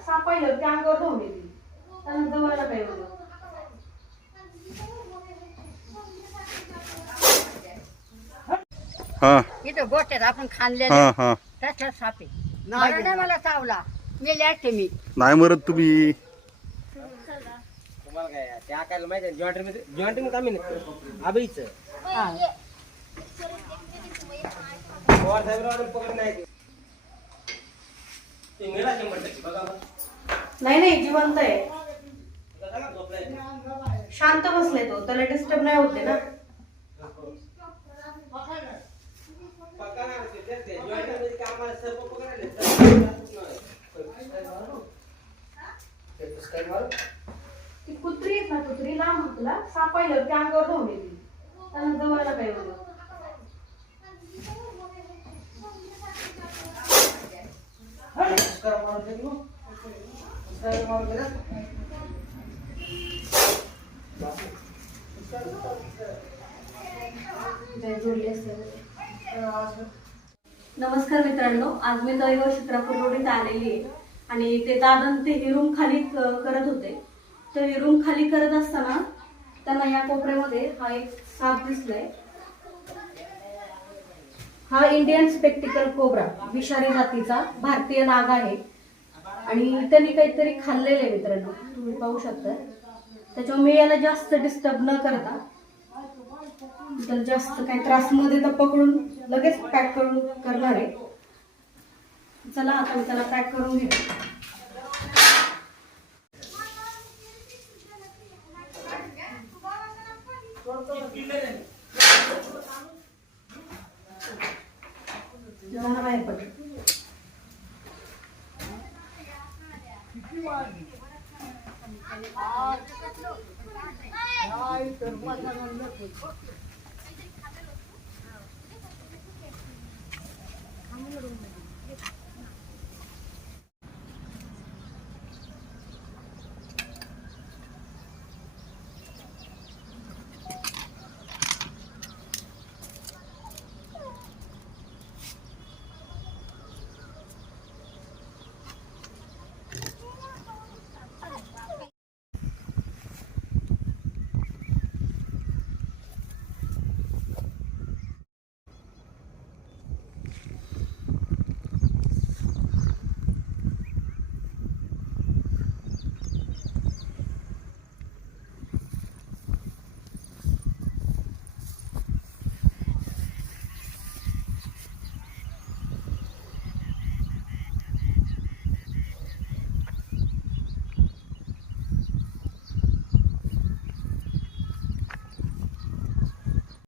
सापायलं की अंगावर धावून येते. त्यांना जवळला काय एवढं हा. इथं गोट्यात आपण खाल्लेले हा हा. त्याच्यात सापे. मला नाही मला चावला. मी नाही मरत तुम्ही. तुम्हाला काय त्या आकायला माहिती आहे जॉईंटमध्ये जॉईंटमध्ये कमी नाही. आबईच. हा. पवार साहेब पकड नाही. ते. ते मेला शंभर टक्के बघा बघा. नाही नाही जिवंत आहे झोपलाय. शांत बसलाय तो त्याला डिस्टर्ब नाही होते ना पक्का नाही ते, तेच ते. जॉईंटमध्ये कामाला सर्व पकडायले. ते स्टाईल मारू. ती कुत्री आहेत ना कुत्री लांब होत तुला सापायलं की अंगावर येते त्यांना जवळला काय एवढं नमस्कार मित्रांनो आज मी दैव चित्रापूर रोडीत आलेली आहे. आणि ते दादन ते हिरूम खाली करत होते. तर हिरूम खाली करत असताना त्यांना या कोपऱ्यामध्ये हा एक साप दिसलाय. हा इंडियन स्पेक्टिकल कोबरा विषारी जातीचा भारतीय नाग आहे. आणि त्यांनी काहीतरी खाल्लेलं आहे मित्रांनो तुम्ही पाहू शकता. त्याच्यामुळे मी याला जास्त डिस्टर्ब न करता तर जास्त काही त्रास न देता पकडून लगेच पॅक करून करणार आहे. चला आता मी त्याला पॅक करून घेते. जरा बाहेर 아,